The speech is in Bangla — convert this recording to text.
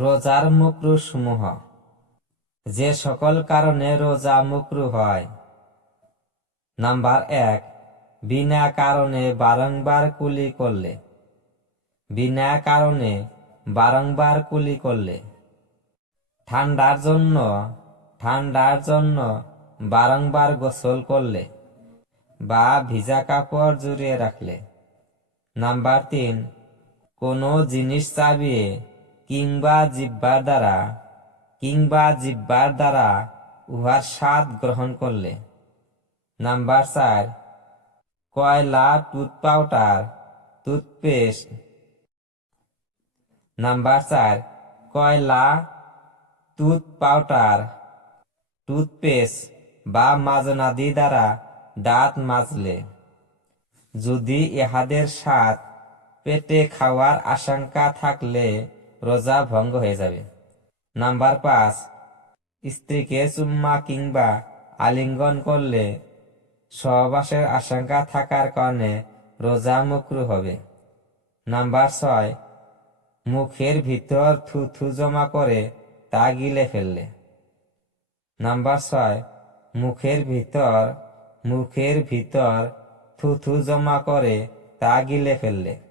রোজার মাকরুহ সমূহ। যে সকল কারণে রোজা মাকরুহ হয়। নাম্বার 1, বিনা কারণে বারংবার কুলি করলে। বিনা কারণে বারংবার কুলি করলে। ঠান্ডার জন্য বারংবার গোসল করলে বা ভিজা কাপড় জড়িয়ে রাখলে। নাম্বার 3, কোনো জিনিস চাবিয়ে কিংবা জিহ্বার দ্বারা উহার স্বাদ গ্রহণ করলে। নাম্বার 4, কয়লা, টুথ পাউডার, টুথপেস্ট। নাম্বার 4, কয়লা, টুথ পাউডার, টুথপেস্ট বা মাজনাদি দ্বারা দাঁত মাজলে। যদি ইহাদের স্বাদ পেটে খাওয়ার আশঙ্কা থাকলে রোজা ভঙ্গ হয়ে যাবে। নাম্বার 5, স্ত্রীকে চুম্মা কিংবা আলিঙ্গন করলে সহবাসের আশঙ্কা থাকার কারণে রোজা মাকরুহ হবে। নাম্বার 6, মুখের ভিতর থুথু জমা করে তা গিলে ফেললে। নাম্বার 6, মুখের ভিতর থুথু জমা করে তা গিলে ফেললে।